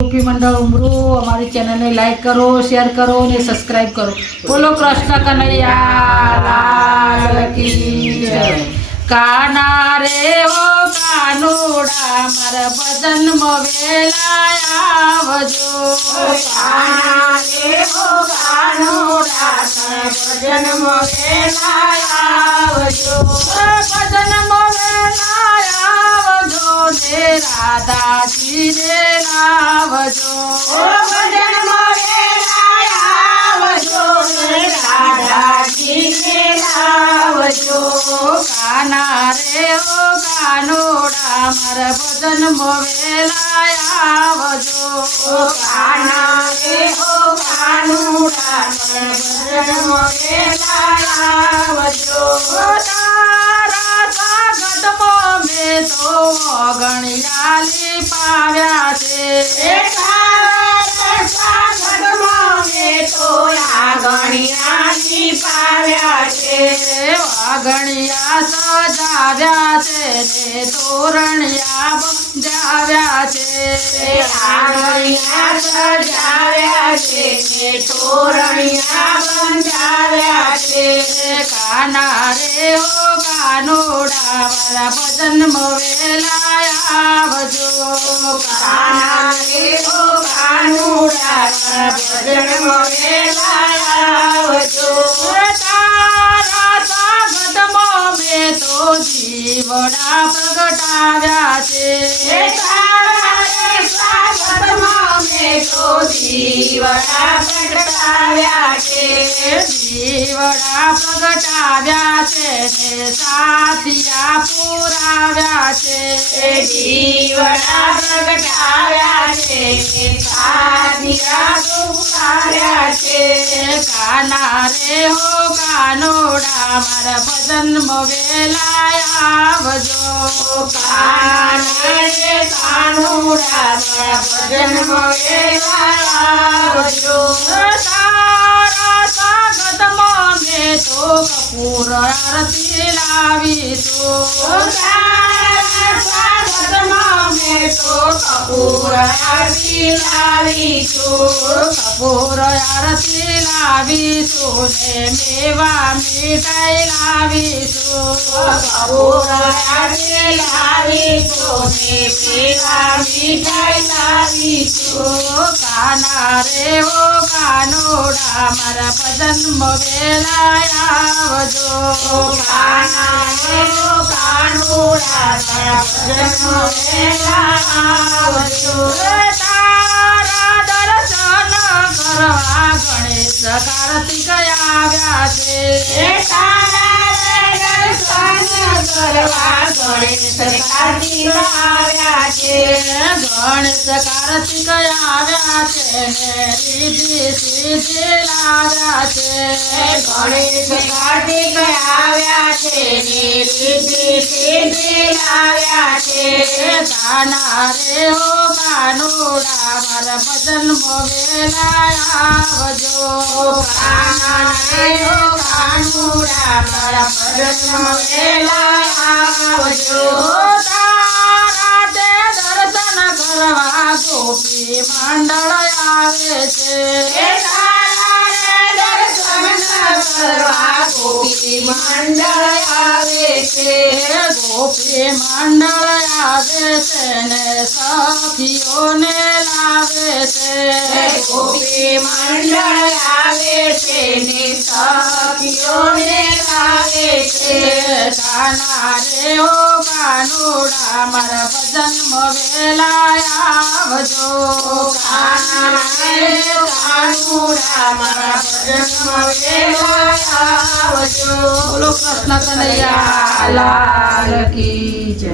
ગોપી મંડળ ઉમરો અમારી ચેનલને લાઈક કરો, શેર કરો અને સબસ્ક્રાઇબ કરો. બોલો કૃષ્ણ કનૈયા લાલ કી જય. કાના રે ઓ કાનુડા મારા ભજનમાં વેલા આવજો. કાના રે ઓ કાનુડા તારા ભજનમાં વેલા આવજો. ભજનમાં વેલા આવજો ને રાધાજી ને લાવજો. ભજનમાં વેલા આવજો ને રાધાજીને લાવજો. કાના રે ઓ કાનુડા મારા ભજનમાં વેલા આવજો. કાના રે ઓ કાનુડા ભજનમાં વેલા આવજો. તારા સ્વાગતમાં મેં તો ગણિયાલી પાવ્યા છે. સ્વાગતમાં મેં તો આગણિયાની પાવ્યા છે. વાગણિયા સજાવ્યા છે ને તોરણિયા બંધાવ્યા છે. આગણિયા સજાવ્યા છે ને તોરણિયા બંધાવ્યા છે. કાના રે ઓ કાનુડા મારા ભજનમાં વેલા આવજો. કાના રે ઓ કાનુડા ભજનમાં વેલા આવજો. તારા સ્વાગતમાં મેં તો જીવડા પ્રગટાવ્યા છે. સ્વાગતમાં મેં તો જીવડા પ્રગટાવ્યા છે. જીવડા પ્રગટાવ્યા છે ને સાથિયા પુરાવ્યા છે. જીવડા પ્રગટાવ્યા છે ને સાધિયા પુકાર્યા છે. કાના રે ઓ કાનુડા મારા ભજનમાં વેલા આવજો. કાના રે કાનુડા ભજનમાં વેલા આવજો. તારા સ્વાગતમાં મેં તો કપૂર આરતી લાવીશું. સ્વાગતમાં મેં તો કપૂર આરતી લાવીશું. કપૂર આરતી લાવીશું ને મેવા મીઠાઈ લાવીશું. કપૂર આરતી લાવીશું ને મેવા મીઠાઈ લાવીશું. કાના રે ઓ કાનુડા મારા ભજનમાં વેલા આવજો. કાના રે ઓ કાનુડા ભજનમાં વેલા આવજો. તારા દર્શન કરવા ગણેશ કાર્તિક આવ્યા છે. કરવા ગણેશ કાર્તિક આવ્યા છે. ગણેશ કાર્તિક આવ્યા છે ને રીધિ સિદ્ધિ લાવ્યા છે. ગણેશ કાર્તિક આવ્યા છે ને રીધિ સિદ્ધિ લાવ્યા છે. કાના રે ઓ કાનુડા મારા ભજનમાં વેલા આવજો. કાના રે ઓ કાનુડા મારા ભજનમાં વેલા આવજો. તારા તે દર્શન કરવા ગોપી મંડળ આવે છે. કરવા ગોપી મંડળ આવે છે. ગોપી મંડળ આવે છે ને સખીઓને લાવે છે. ગોપી મંડળ આવે છે ને સખીઓને લાવે છે. કાના રે ઓ કાનુડા મારા ભજનમાં વેલા આવજો. કાના રે કાનુડા મારા ભજનમાં વેલા આવજો. બોલો કૃષ્ણ કનૈયા લાલ કી જય.